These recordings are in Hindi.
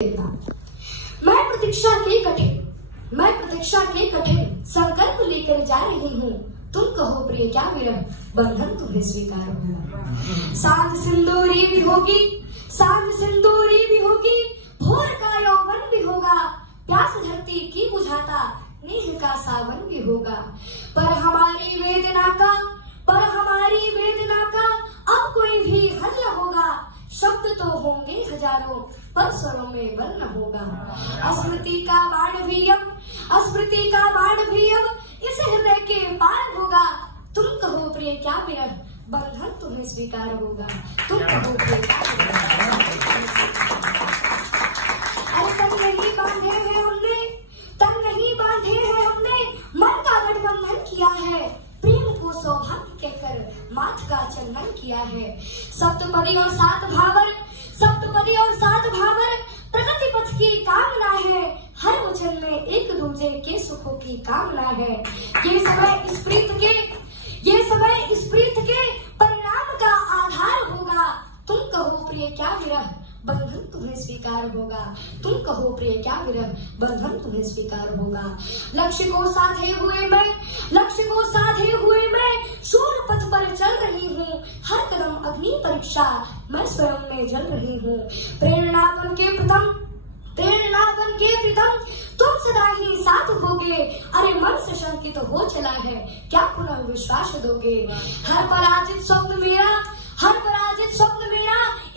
मैं प्रतीक्षा के कठिन संकल्प लेकर जा रही हूँ। तुम कहो प्रिय क्या विरह, बंधन तुम्हें स्वीकार होगा। सांझ सिंदूरी भी होगी, भोर का यौवन भी होगा, प्यास धरती की बुझाता नेह का सावन भी होगा। पर हमारी वेदना का अब कोई भी हल न होगा। शब्द तो होंगे हजारों, पर स्वरों में बल न होगा। स्मृति का बाण भी अब इस हृदय के पार होगा। तुम कहो प्रिय क्या विरह, बंधन तुम्हें स्वीकार होगा। तुम कहो प्रिय क्या विरह। अरे तन नहीं बांधे हैं हमने, मन का गठबंधन किया है। प्रेम को सौभाग्य कहकर माथ का चंदन किया है। सप्तपदी और सात भावर प्रगति पथ की कामना है। हर वचन में एक दूजे के सुखों की कामना है। ये समय इस प्रीत के परिणाम का आधार होगा। तुम कहो प्रिय क्या विरह, बंधन तुम्हें स्वीकार होगा। तुम कहो प्रिय क्या विरह, बंधन तुम्हें स्वीकार होगा। लक्ष्य को साधे हुए मैं शूर पथ पर चल रही हूँ। हर कदम अग्नि परीक्षा मैं स्वयं में जल रही हूँ। प्रेरणा बन के प्रीतम तुम सदा ही साथ होगे। अरे मन से शंकित हो चला है, क्या पुनः विश्वास दोगे। हर पराजित स्वप्न मेरा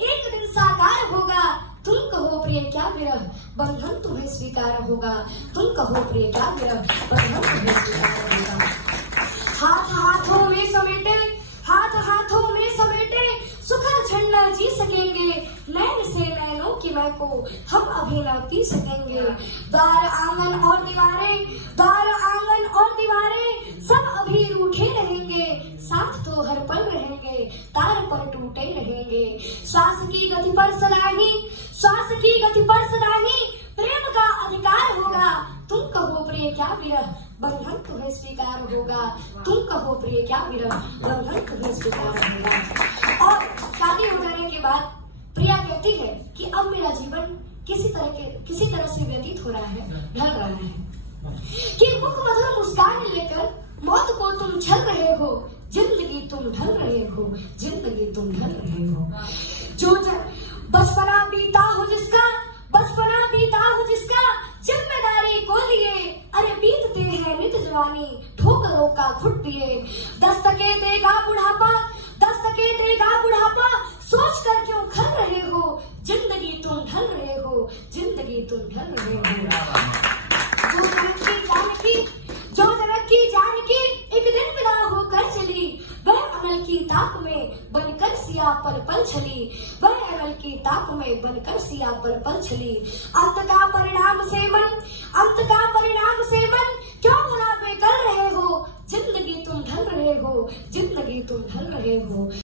एक दिन साकार होगा। तुम कहो प्रिय क्या विरह, बंधन तुम्हें स्वीकार होगा। तुम कहो प्रिय क्या विरह, बंधन तुम्हें स्वीकार होगा। हाथ हाथों में समेटे सुखद क्षण न जी सकेंगे। नैन से नैनों की मैं को हम अभी न पी सकेंगे। द्वार आंगन और दीवारें सब अभी रूठे रहेंगे। साथ तो हर पल रहेंगे, तार पर टूटे रहेंगे। श्वास की गति पर सदा ही प्रेम का अधिकार होगा। तुम कहो प्रिय क्या विरह, बंधन तुम्हें स्वीकार होगा। तुम कहो प्रिय क्या विरह, बंधन तुम्हें स्वीकार होगा। और शादी हो जाने के बाद प्रिया कहती है कि अब मेरा जीवन किसी तरह से व्यतीत हो रहा है, ढल रहा है। कि मुख मधुर मुस्कान लेकर मौत को तुम छल रहे हो। जिंदगी तुम ढल रहे हो। जो बचपना बीता हो जिसका जिम्मेदारी को लिए। अरे बीतते हैं नित जवानी ठोकरों का घुट दिए। दस्तके देगा बुढ़ापा सोच कर क्यों खल रहे हो। जिंदगी तुम ढल रहे हो। जो जनक की जानकी एक दिन विदा होकर चली। वह अनल की ताक में बनकर सिया पल पल छली। अंत का परिणाम